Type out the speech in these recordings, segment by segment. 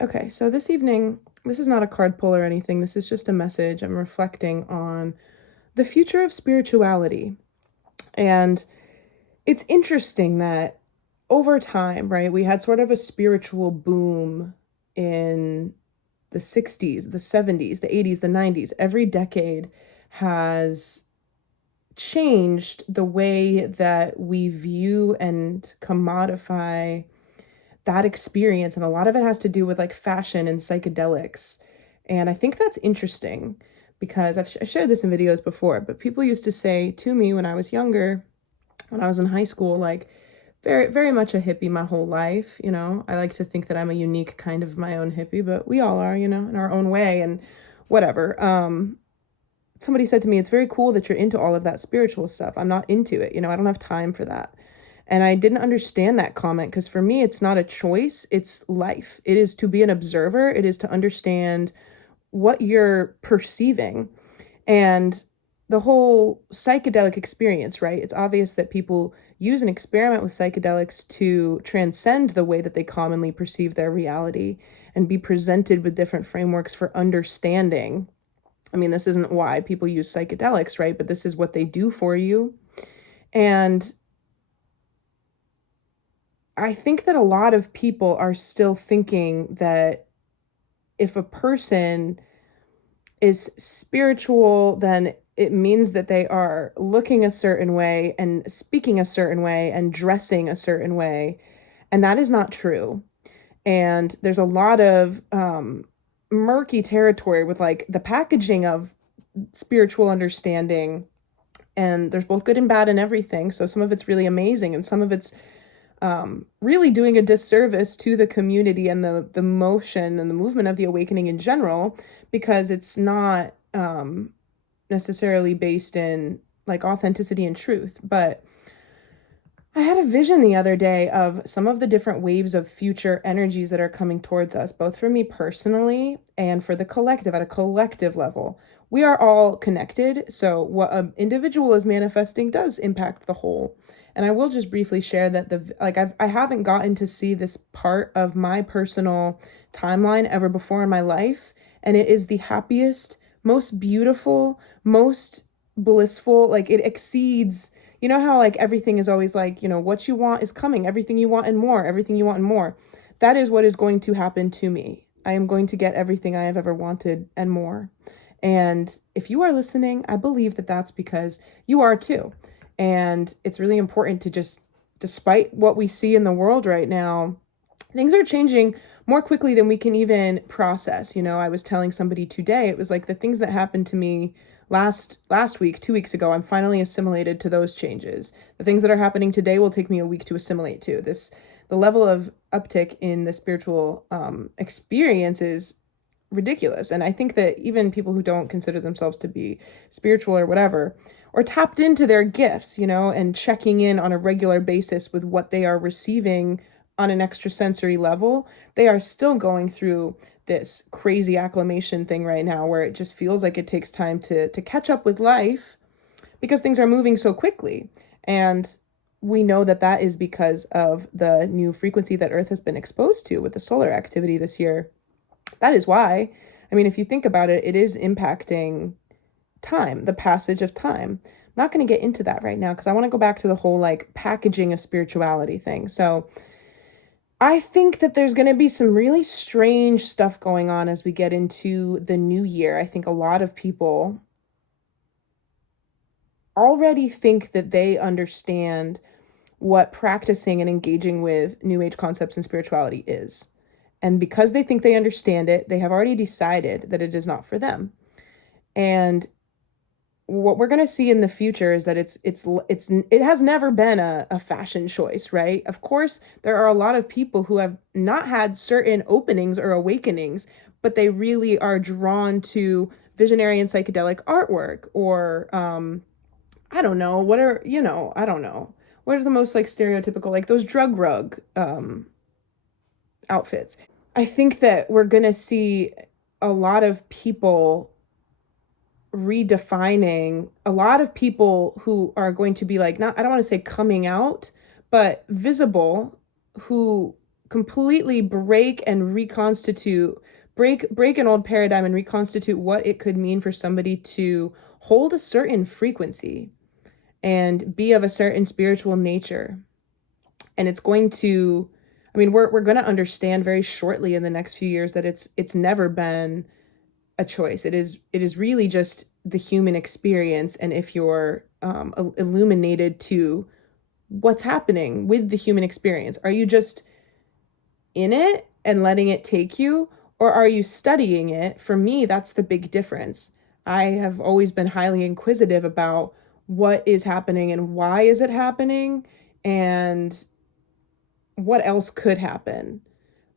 Okay, so this evening, this is not a card pull or anything. This is just a message. I'm reflecting on the future of spirituality. And it's interesting that over time, right, we had sort of a spiritual boom in the 60s, the 70s, the 80s, the 90s. Every decade has changed the way that we view and commodify that experience, and a lot of it has to do with like fashion and psychedelics. And I think that's interesting because I shared this in videos before, but people used to say to me when I was younger, when I was in high school, like very much a hippie my whole life, you know. I like to think that I'm a unique kind of my own hippie, but we all are, you know, in our own way and whatever. Somebody said to me, "It's very cool that you're into all of that spiritual stuff. I'm not into it, you know, I don't have time for that." And I didn't understand that comment because for me, it's not a choice, it's life. It is to be an observer, it is to understand what you're perceiving. And the whole psychedelic experience, right? It's obvious that people use and experiment with psychedelics to transcend the way that they commonly perceive their reality and be presented with different frameworks for understanding. I mean, this isn't why people use psychedelics, right? But this is what they do for you. And I think that a lot of people are still thinking that if a person is spiritual, then it means that they are looking a certain way and speaking a certain way and dressing a certain way. And that is not true. And there's a lot of murky territory with like the packaging of spiritual understanding. And there's both good and bad in everything. So some of it's really amazing and some of it's really doing a disservice to the community and the motion and the movement of the awakening in general, because it's not necessarily based in like authenticity and truth. But I had a vision the other day of some of the different waves of future energies that are coming towards us, both for me personally and for the collective at a collective level. We are all connected, so what an individual is manifesting does impact the whole. And I will just briefly share that I haven't gotten to see this part of my personal timeline ever before in my life, and it is the happiest, most beautiful, most blissful. Like it exceeds, you know how like everything is always like, you know, what you want is coming, everything you want and more, everything you want and more. That is what is going to happen to me. I am going to get everything I have ever wanted and more. And if you are listening, I believe that that's because you are too. And it's really important to just, despite what we see in the world right now, things are changing more quickly than we can even process. You know, I was telling somebody today, it was like the things that happened to me last week, 2 weeks ago, I'm finally assimilated to those changes. The things that are happening today will take me a week to assimilate to. The level of uptick in the spiritual experience is ridiculous. And I think that even people who don't consider themselves to be spiritual or whatever, or tapped into their gifts, you know, and checking in on a regular basis with what they are receiving on an extrasensory level, they are still going through this crazy acclimation thing right now where it just feels like it takes time to catch up with life because things are moving so quickly. And we know that that is because of the new frequency that Earth has been exposed to with the solar activity this year. That is why. I mean, if you think about it, it is impacting time, the passage of time. I'm not going to get into that right now because I want to go back to the whole like packaging of spirituality thing. So I think that there's going to be some really strange stuff going on as we get into the new year. I think a lot of people already think that they understand what practicing and engaging with new age concepts and spirituality is. And because they think they understand it, they have already decided that it is not for them. And what we're going to see in the future is that it has never been a fashion choice, right? Of course, there are a lot of people who have not had certain openings or awakenings, but they really are drawn to visionary and psychedelic artwork or I don't know, what are, you know, I don't know. What are the most like stereotypical, like those drug rug outfits? I think that we're going to see a lot of people redefining, a lot of people who are going to be like, not, I don't want to say coming out, but visible, who completely break and reconstitute, break an old paradigm and reconstitute what it could mean for somebody to hold a certain frequency and be of a certain spiritual nature. And it's going to, I mean, we're going to understand very shortly in the next few years that it's never been a choice. It is really just the human experience. And if you're illuminated to what's happening with the human experience, are you just in it and letting it take you, or are you studying it? For me, that's the big difference. I have always been highly inquisitive about what is happening and why is it happening and what else could happen.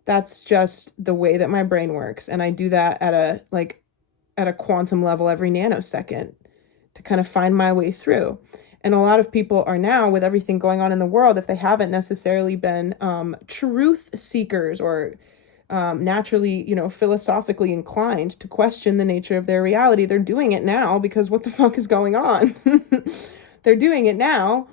That's just the way that my brain works, and I do that at a quantum level every nanosecond to kind of find my way through. And a lot of people are now, with everything going on in the world, if they haven't necessarily been truth seekers or naturally, philosophically inclined to question the nature of their reality, they're doing it now because what the fuck is going on? They're doing it now,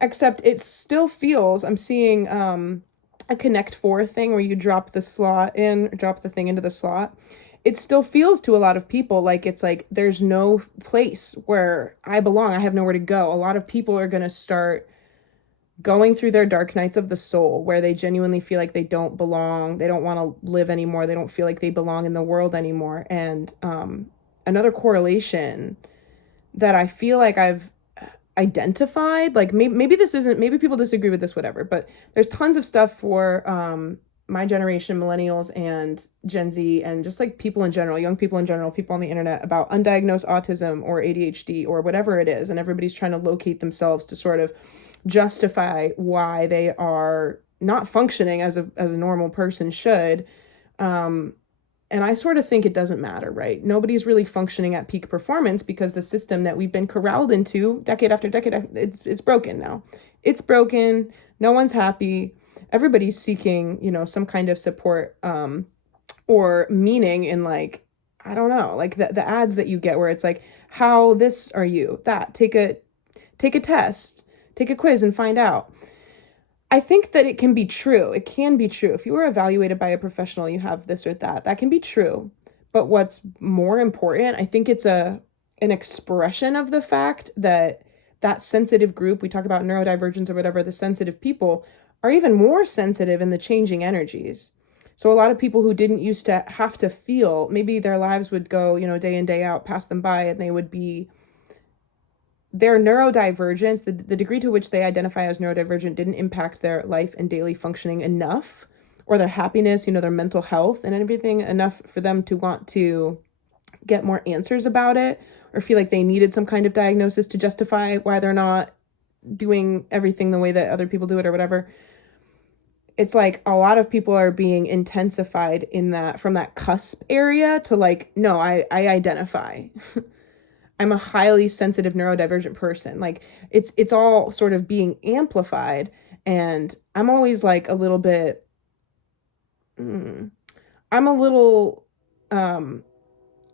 except it still feels, I'm seeing a Connect Four thing where you drop the slot in, drop the thing into the slot. It still feels to a lot of people like it's like there's no place where I belong. I have nowhere to go. A lot of people are going to start going through their dark nights of the soul where they genuinely feel like they don't belong. They don't want to live anymore. They don't feel like they belong in the world anymore. And another correlation that I feel like I've identified, like maybe this isn't, maybe people disagree with this, whatever, but there's tons of stuff for my generation, millennials and Gen Z, and just like people in general, young people in general, people on the internet, about undiagnosed autism or ADHD or whatever it is. And everybody's trying to locate themselves to sort of justify why they are not functioning as a normal person should. And I sort of think it doesn't matter, right? Nobody's really functioning at peak performance because the system that we've been corralled into decade after decade, it's broken now. It's broken. No one's happy. Everybody's seeking, some kind of support or meaning in, like, I don't know, like the ads that you get where it's like, how this are you? That take a test, take a quiz and find out. I think that it can be true. It can be true. If you were evaluated by a professional, you have this or that. That can be true. But what's more important, I think it's an expression of the fact that that sensitive group, we talk about neurodivergence or whatever, the sensitive people are even more sensitive in the changing energies. So a lot of people who didn't used to have to feel, maybe their lives would go, day in, day out, pass them by, and they would be, their neurodivergence, the degree to which they identify as neurodivergent didn't impact their life and daily functioning enough, or their happiness, their mental health and everything enough for them to want to get more answers about it, or feel like they needed some kind of diagnosis to justify why they're not doing everything the way that other people do it or whatever. It's like a lot of people are being intensified in that, from that cusp area to like, no, I identify. I'm a highly sensitive neurodivergent person. Like it's all sort of being amplified, and I'm always like a little bit I'm a little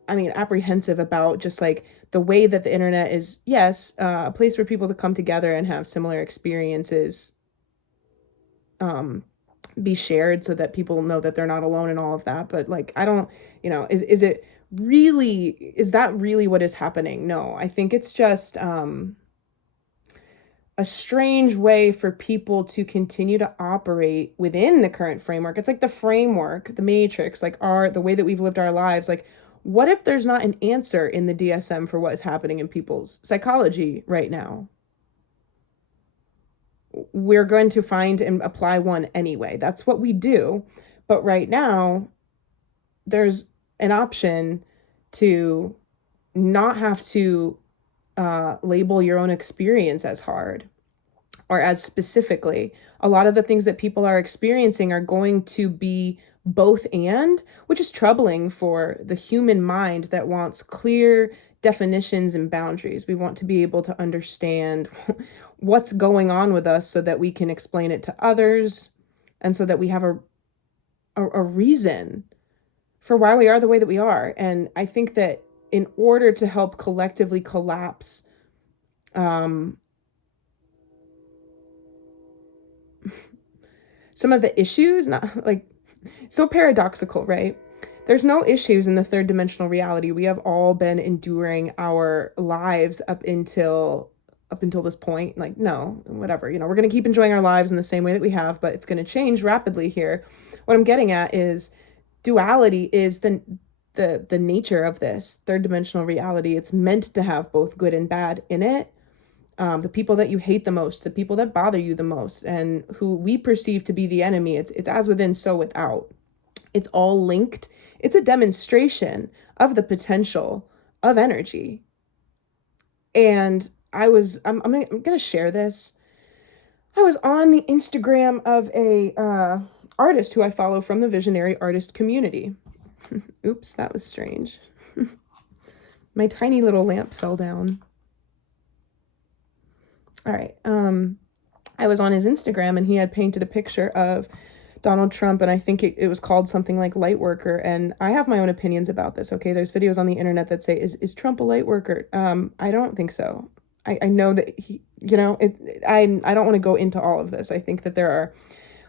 apprehensive about just like the way that the internet is, yes, a place for people to come together and have similar experiences be shared so that people know that they're not alone and all of that. But like, I don't, is that really what is happening? No, I think it's just a strange way for people to continue to operate within the current framework. It's like the framework, the matrix, like the way that we've lived our lives. Like, what if there's not an answer in the DSM for what is happening in people's psychology right now? We're going to find and apply one anyway. That's what we do. But right now, there's an option to not have to label your own experience as hard or as specifically. A lot of the things that people are experiencing are going to be both and, which is troubling for the human mind that wants clear definitions and boundaries. We want to be able to understand what's going on with us so that we can explain it to others, and so that we have a reason for why we are the way that we are. And I think that in order to help collectively collapse some of the issues, not like so paradoxical, right? There's no issues in the third dimensional reality. We have all been enduring our lives up until this point. Like, no, whatever, we're going to keep enjoying our lives in the same way that we have, but it's going to change rapidly here. What I'm getting at is duality is the nature of this third dimensional reality. It's meant to have both good and bad in it. The people that you hate the most, the people that bother you the most, and who we perceive to be the enemy, it's as within, so without. It's all linked. It's a demonstration of the potential of energy. And I'm gonna share this. I was on the Instagram of a artist who I follow from the visionary artist community. Oops, that was strange. My tiny little lamp fell down. All right. I was on his Instagram and he had painted a picture of Donald Trump, and I think it was called something like light worker. And I have my own opinions about this. Okay, there's videos on the internet that say, is Trump a light worker? I don't think so. I know that he, I don't want to go into all of this. I think that there are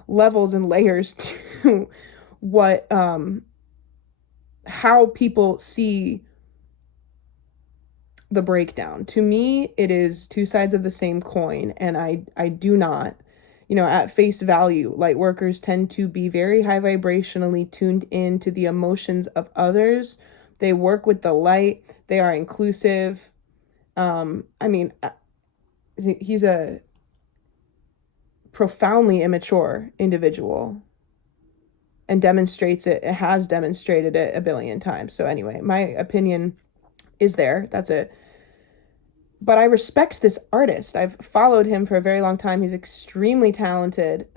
levels and layers to what how people see the breakdown. To me, it is two sides of the same coin, and I do not, at face value, light workers tend to be very high vibrationally tuned in to the emotions of others. They work with the light. They are inclusive. He's a profoundly immature individual and demonstrates it. It has demonstrated it a billion times. So anyway, my opinion is there. That's it. But I respect this artist. I've followed him for a very long time. He's extremely talented.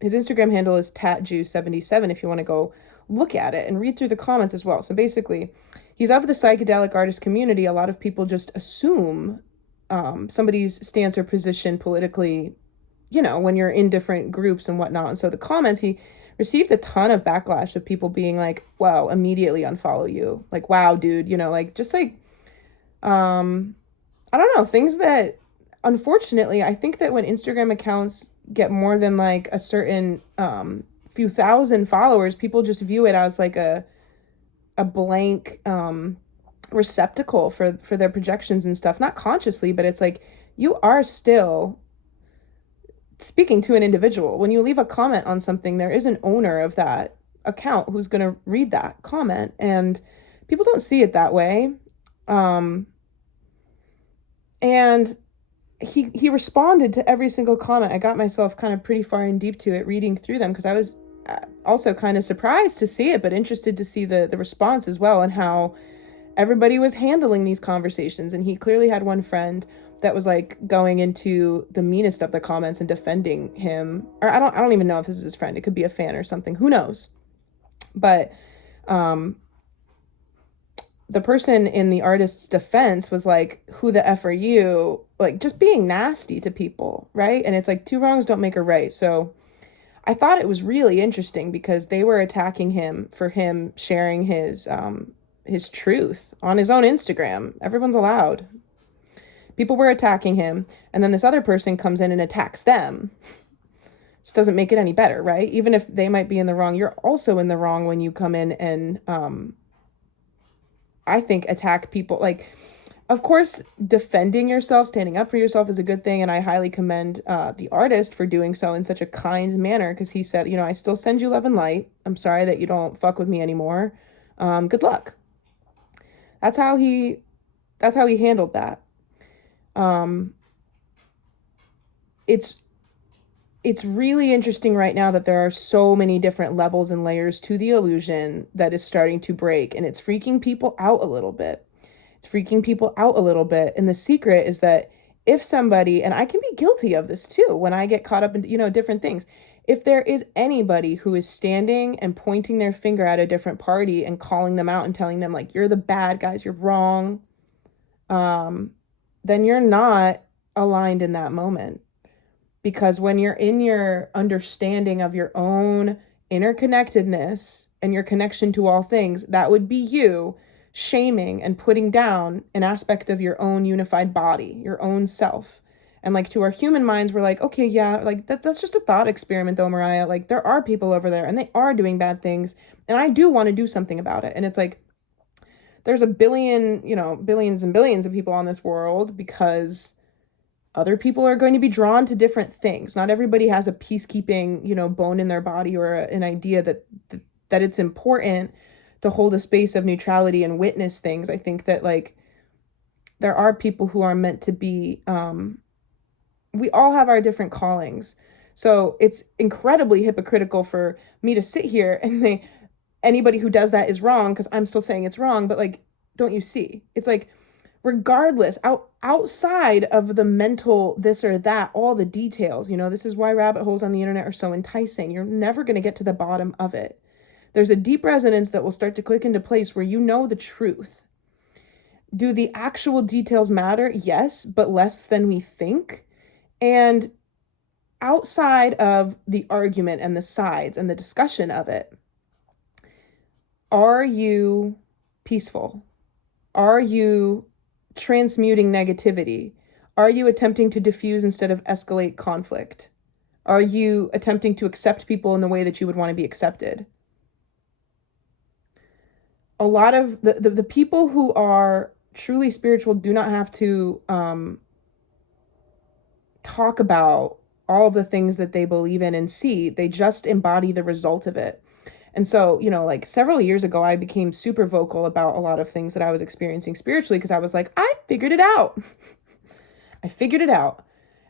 His Instagram handle is tatju77 if you want to go look at it and read through the comments as well. So basically, he's of the psychedelic artist community. A lot of people just assume somebody's stance or position politically, when you're in different groups and whatnot. And so the comments, he received a ton of backlash of people being like, wow, immediately unfollow you. Like, wow, dude, I don't know, things that, unfortunately, I think that when Instagram accounts get more than like a certain few thousand followers, people just view it as like a blank receptacle for their projections and stuff, not consciously, but it's like you are still speaking to an individual. When you leave a comment on something, there is an owner of that account who's going to read that comment, and people don't see it that way. And he responded to every single comment. I got myself kind of pretty far and deep to it, reading through them, because I was also kind of surprised to see it, but interested to see the response as well, and how everybody was handling these conversations. And he clearly had one friend that was like going into the meanest of the comments and defending him. Or I don't even know if this is his friend. It could be a fan or something. Who knows? But the person in the artist's defense was like, who the F are you? Like, just being nasty to people, right? And it's like, two wrongs don't make a right. So I thought it was really interesting because they were attacking him for him sharing his truth on his own Instagram. Everyone's allowed. People were attacking him, and then this other person comes in and attacks them. Just doesn't make it any better, right? Even if they might be in the wrong, you're also in the wrong when you come in and I think attack people. Like, of course, defending yourself, standing up for yourself is a good thing, and I highly commend the artist for doing so in such a kind manner, because he said, I still send you love and light. I'm sorry that you don't fuck with me anymore. Good luck. That's how he handled that. It's really interesting right now that there are so many different levels and layers to the illusion that is starting to break, and it's freaking people out a little bit. And the secret is that if somebody, and I can be guilty of this too, when I get caught up in, different things, if there is anybody who is standing and pointing their finger at a different party and calling them out and telling them like, you're the bad guys, you're wrong, then you're not aligned in that moment. Because when you're in your understanding of your own interconnectedness and your connection to all things, that would be you shaming and putting down an aspect of your own unified body, your own self. And like to our human minds, we're like, okay, yeah, like that's just a thought experiment though, Mariah. Like there are people over there and they are doing bad things. And I do want to do something about it. And it's like, there's a billion, billions and billions of people on this world because other people are going to be drawn to different things. Not everybody has a peacekeeping, bone in their body or an idea that it's important to hold a space of neutrality and witness things. I think that like there are people who are meant to be we all have our different callings. So it's incredibly hypocritical for me to sit here and say anybody who does that is wrong because I'm still saying it's wrong, but like don't you see? It's like regardless outside of the mental this or that, all the details, this is why rabbit holes on the internet are so enticing. You're never going to get to the bottom of it. There's a deep resonance that will start to click into place where you know the truth. Do the actual details matter? Yes, but less than we think. And outside of the argument and the sides and the discussion of it, are you peaceful? Are you transmuting negativity? Are you attempting to diffuse instead of escalate conflict? Are you attempting to accept people in the way that you would want to be accepted? A lot of the people who are truly spiritual do not have to talk about all of the things that they believe in and see. They just embody the result of it. And so, like several years ago, I became super vocal about a lot of things that I was experiencing spiritually because I was like, I figured it out. I figured it out.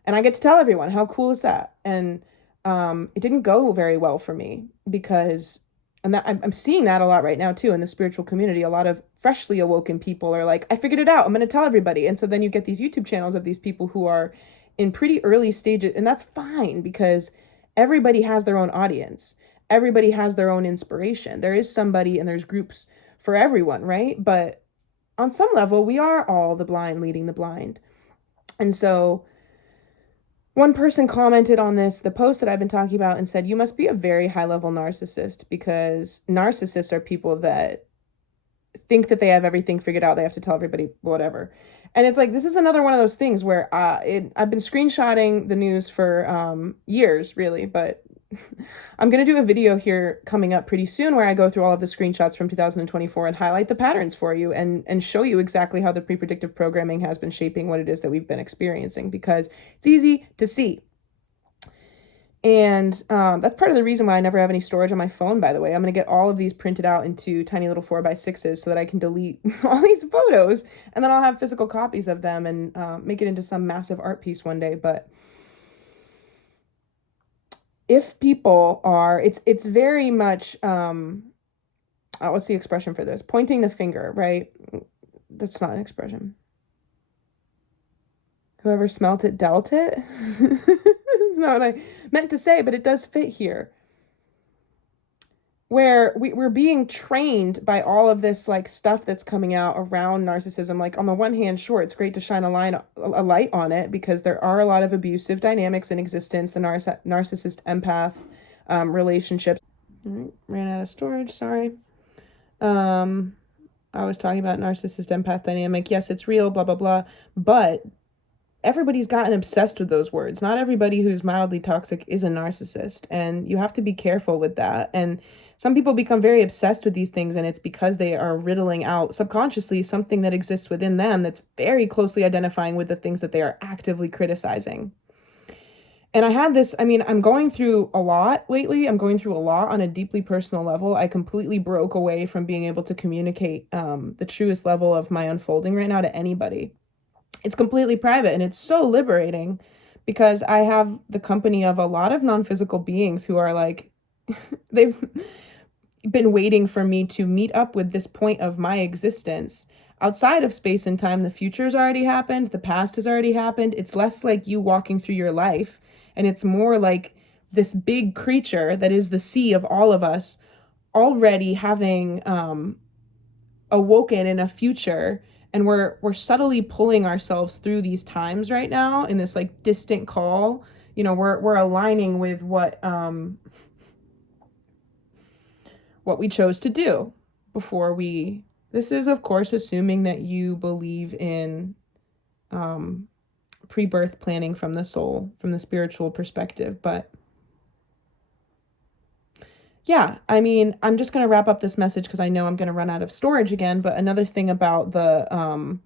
And I get to tell everyone, how cool is that? And it didn't go very well for me because, and that I'm seeing that a lot right now too in the spiritual community. A lot of freshly awoken people are like, I figured it out. I'm going to tell everybody. And so then you get these YouTube channels of these people who are in pretty early stages, and that's fine because everybody has their own audience. Everybody has their own inspiration. There is somebody and there's groups for everyone, right? But on some level, we are all the blind leading the blind. And so one person commented on the post that I've been talking about and said, you must be a very high level narcissist because narcissists are people that think that they have everything figured out. They have to tell everybody whatever. And it's like, this is another one of those things where I've been screenshotting the news for years, really, but I'm going to do a video here coming up pretty soon where I go through all of the screenshots from 2024 and highlight the patterns for you and show you exactly how the pre-predictive programming has been shaping what it is that we've been experiencing because it's easy to see. And that's part of the reason why I never have any storage on my phone, by the way. I'm going to get all of these printed out into tiny little 4x6s so that I can delete all these photos and then I'll have physical copies of them and make it into some massive art piece one day. But if people are, it's very much, what's the expression for this? Pointing the finger, right? That's not an expression. Whoever smelt it, dealt it. That's not what I meant to say, but it does fit here. Where we're being trained by all of this like stuff that's coming out around narcissism. Like on the one hand, sure, it's great to shine a light on it because there are a lot of abusive dynamics in existence, the narcissist empath relationships. All right, ran out of storage, sorry. I was talking about narcissist empath dynamic. Yes, it's real, blah, blah, blah. But everybody's gotten obsessed with those words. Not everybody who's mildly toxic is a narcissist. And you have to be careful with that. And some people become very obsessed with these things, and it's because they are riddling out subconsciously something that exists within them that's very closely identifying with the things that they are actively criticizing. And I had this, I'm going through a lot lately. I'm going through a lot on a deeply personal level. I completely broke away from being able to communicate the truest level of my unfolding right now to anybody. It's completely private, and it's so liberating because I have the company of a lot of non-physical beings who are like, they've been waiting for me to meet up with this point of my existence outside of space and time. The future's already happened. The past has already happened. It's less like you walking through your life, and it's more like this big creature that is the sea of all of us already having awoken in a future. And we're subtly pulling ourselves through these times right now in this like distant call. We're aligning with what we chose to do before this is of course assuming that you believe in pre-birth planning from the soul, from the spiritual perspective. But yeah, I mean, I'm just going to wrap up this message because I know I'm going to run out of storage again. But another thing about the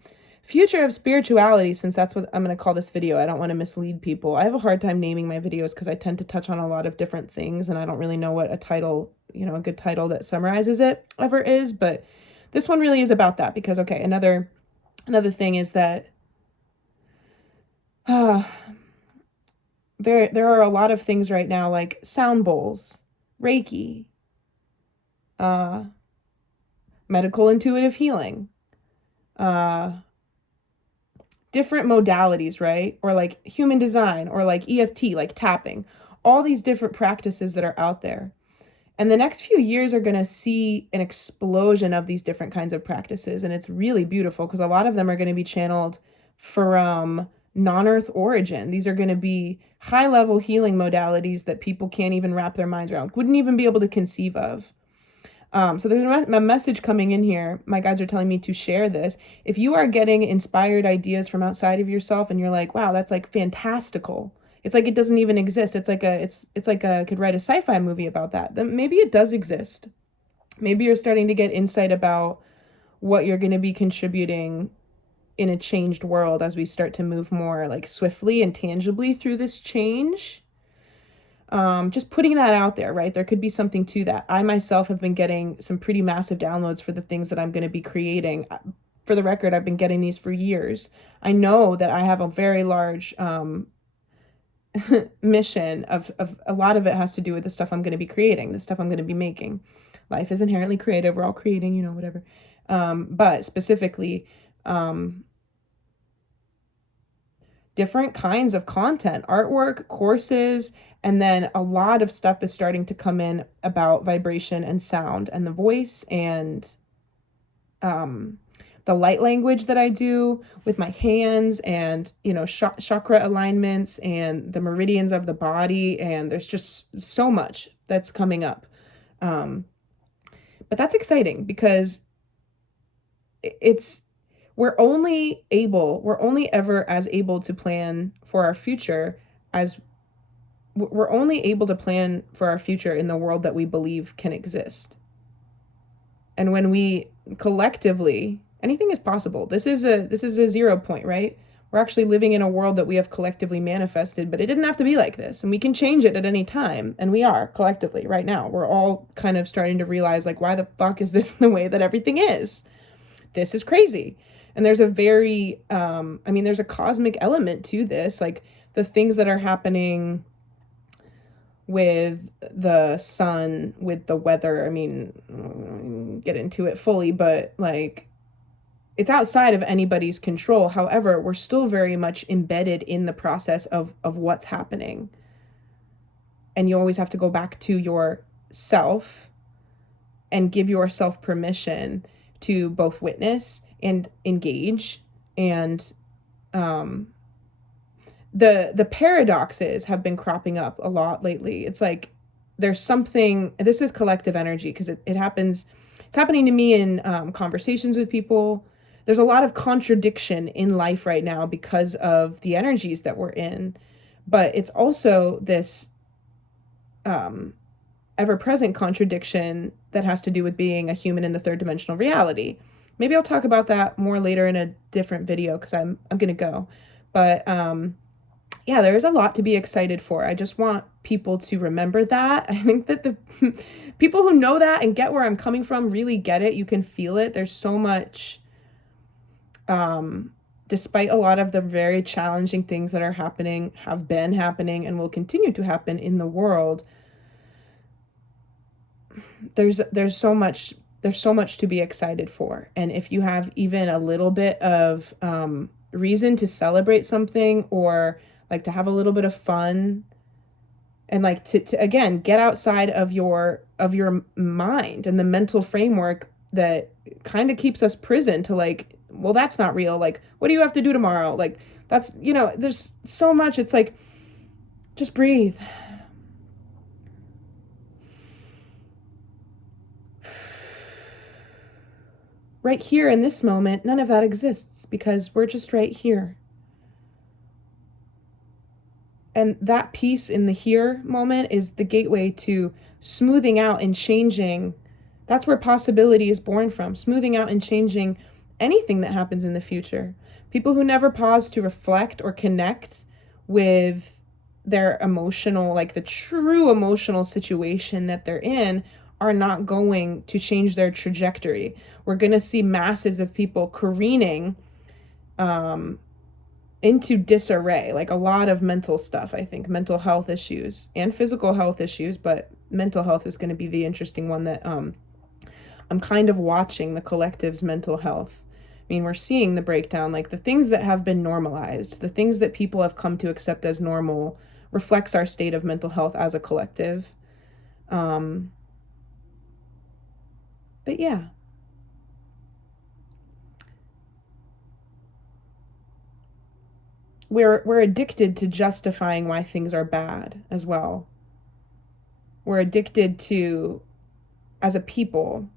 future of spirituality, since that's what I'm going to call this video, I don't want to mislead people. I have a hard time naming my videos because I tend to touch on a lot of different things and I don't really know what a title, a good title that summarizes it ever is. But this one really is about that because, okay, another thing is that there are a lot of things right now like sound bowls, Reiki, medical intuitive healing, different modalities, right? Or like human design or like EFT, like tapping, all these different practices that are out there. And the next few years are going to see an explosion of these different kinds of practices. And it's really beautiful because a lot of them are going to be channeled from non-earth origin. These are going to be high-level healing modalities that people can't even wrap their minds around, wouldn't even be able to conceive of. So there's a message coming in here. My guides are telling me to share this. If you are getting inspired ideas from outside of yourself and you're like, wow, that's like fantastical. It's like it doesn't even exist. It's like I could write a sci-fi movie about that. Then maybe it does exist. Maybe you're starting to get insight about what you're going to be contributing in a changed world as we start to move more like swiftly and tangibly through this change. Just putting that out there, right? There could be something to that. I myself have been getting some pretty massive downloads for the things that I'm going to be creating. For the record, I've been getting these for years. I know that I have a very large mission of a lot of it has to do with the stuff I'm going to be creating, the stuff I'm going to be making. Life is inherently creative. We're all creating, whatever. But specifically, different kinds of content, artwork, courses, and then a lot of stuff is starting to come in about vibration and sound and the voice and the light language that I do with my hands and, chakra alignments and the meridians of the body. And there's just so much that's coming up. But that's exciting because we're only ever as able to plan for our future as we're only able to plan for our future in the world that we believe can exist. And when we collectively, anything is possible. This is a 0 point, right? We're actually living in a world that we have collectively manifested, but it didn't have to be like this. And we can change it at any time. And we are collectively right now. We're all kind of starting to realize like, why the fuck is this the way that everything is? This is crazy. And there's a very, there's a cosmic element to this, like the things that are happening with the sun, with the weather. I mean, get into it fully, but like it's outside of anybody's control. However, we're still very much embedded in the process of what's happening. And you always have to go back to yourself and give yourself permission to both witness and engage. And the paradoxes have been cropping up a lot lately. It's like there's something, this is collective energy because it happens, it's happening to me in conversations with people. There's a lot of contradiction in life right now because of the energies that we're in, but it's also this ever-present contradiction that has to do with being a human in the third dimensional reality. Maybe I'll talk about that more later in a different video because I'm gonna go. But yeah, there's a lot to be excited for. I just want people to remember that. I think that the people who know that and get where I'm coming from really get it. You can feel it. There's so much, despite a lot of the very challenging things that are happening, have been happening, and will continue to happen in the world. There's so much to be excited for. And if you have even a little bit of reason to celebrate something, or like to have a little bit of fun, and like to again get outside of your mind and the mental framework that kind of keeps us prisoned to like, well, that's not real. Like, what do you have to do tomorrow? Like, that's, there's so much. It's like, just breathe. Right here in this moment, none of that exists because we're just right here. And that peace in the here moment is the gateway to smoothing out and changing. That's where possibility is born from, smoothing out and changing anything that happens in the future. People who never pause to reflect or connect with their emotional, like the true emotional situation that they're in, are not going to change their trajectory. We're going to see masses of people careening into disarray, like a lot of mental stuff, I think, mental health issues and physical health issues, but mental health is going to be the interesting one that I'm kind of watching the collective's mental health. I mean, we're seeing the breakdown, like the things that have been normalized, the things that people have come to accept as normal reflects our state of mental health as a collective. But yeah. We're addicted to justifying why things are bad as well. We're addicted to, as a people,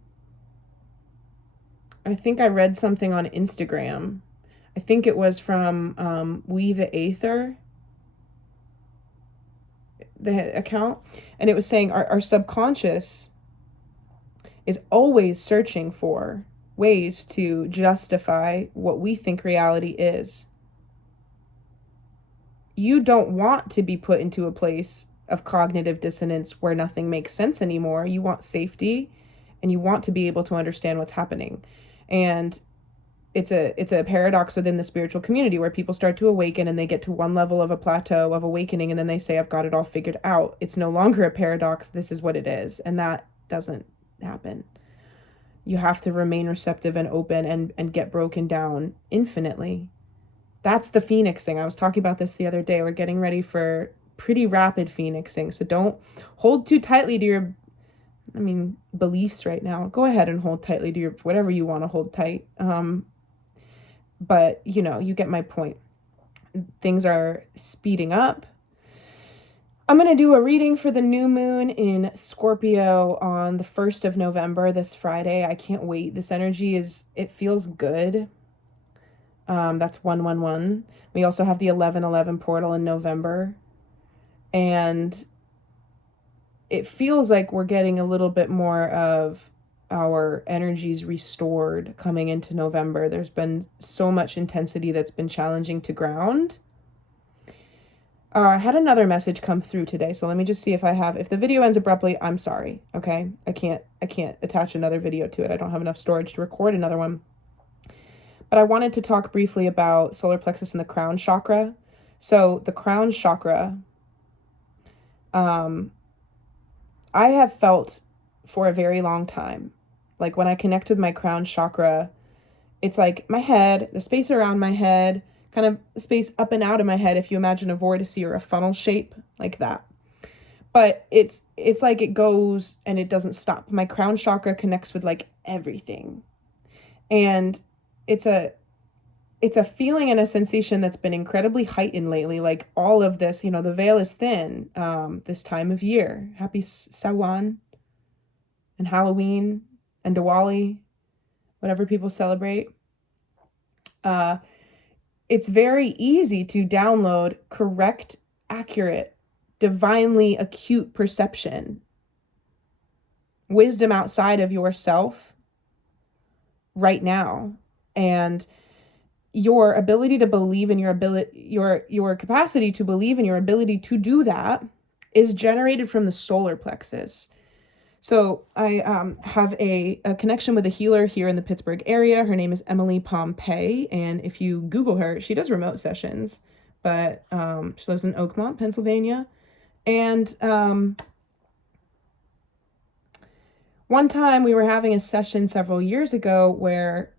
I think I read something on Instagram. I think it was from We the Aether, the account, and it was saying our subconscious is always searching for ways to justify what we think reality is. You don't want to be put into a place of cognitive dissonance where nothing makes sense anymore. You want safety and you want to be able to understand what's happening. And it's a paradox within the spiritual community where people start to awaken and they get to one level of a plateau of awakening and then they say, I've got it all figured out. It's no longer a paradox. This is what it is. And that doesn't happen. You have to remain receptive and open and get broken down infinitely. That's the phoenixing. I was talking about this the other day. We're getting ready for pretty rapid phoenixing. So don't hold too tightly to your, beliefs right now. Go ahead and hold tightly to your, whatever you want to hold tight. But you get my point. Things are speeding up. I'm going to do a reading for the new moon in Scorpio on the 1st of November, this Friday. I can't wait. This energy it feels good. That's 111. We also have the 1111 portal in November. And it feels like we're getting a little bit more of our energies restored coming into November. There's been so much intensity that's been challenging to ground. I had another message come through today, so let me just see if the video ends abruptly, I'm sorry, okay? I can't attach another video to it. I don't have enough storage to record another one. But I wanted to talk briefly about solar plexus and the crown chakra. So the crown chakra, I have felt for a very long time, like when I connect with my crown chakra, it's like my head, the space around my head, kind of the space up and out of my head, if you imagine a vortice or a funnel shape, like that. But it's like it goes and it doesn't stop. My crown chakra connects with like everything. And it's a feeling and a sensation that's been incredibly heightened lately. Like all of this, the veil is thin this time of year. Happy Samhain and Halloween and Diwali, whatever people celebrate. It's very easy to download correct, accurate, divinely acute perception, wisdom outside of yourself right now. And your ability to believe in your capacity to believe in your ability to do that is generated from the solar plexus. So I have a connection with a healer here in the Pittsburgh area. Her name is Emily Pompey. And if you Google her, she does remote sessions, but she lives in Oakmont, Pennsylvania. And one time we were having a session several years ago where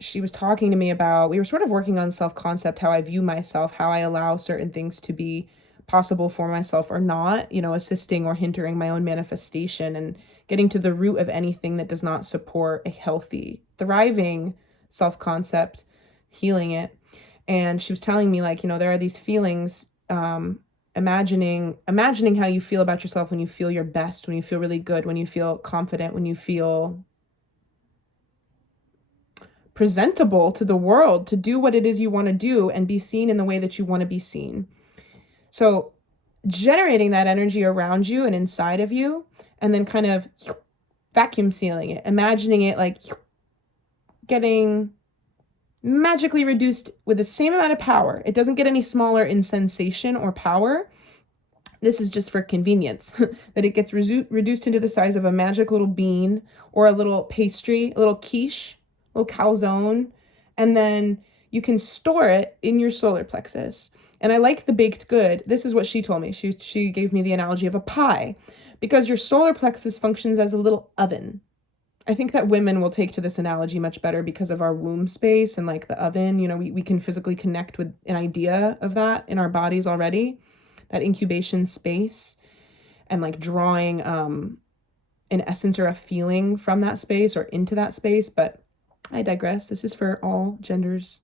she was talking to me about, we were sort of working on self-concept, how I view myself, how I allow certain things to be possible for myself or not, assisting or hindering my own manifestation and getting to the root of anything that does not support a healthy, thriving self-concept, healing it. And she was telling me there are these feelings, imagining how you feel about yourself when you feel your best, when you feel really good, when you feel confident, when you feel presentable to the world to do what it is you want to do and be seen in the way that you want to be seen. So generating that energy around you and inside of you, and then kind of vacuum sealing it, imagining it like getting magically reduced with the same amount of power. It doesn't get any smaller in sensation or power. This is just for convenience, that it gets reduced into the size of a magic little bean or a little pastry, a little quiche, a little calzone, and then you can store it in your solar plexus. And I like the baked good. This is what she told me. She gave me the analogy of a pie, because your solar plexus functions as a little oven. I think that women will take to this analogy much better because of our womb space and like the oven. You know, we can physically connect with an idea of that in our bodies already, that incubation space, and like drawing an essence or a feeling from that space or into that space. But I digress. This is for all genders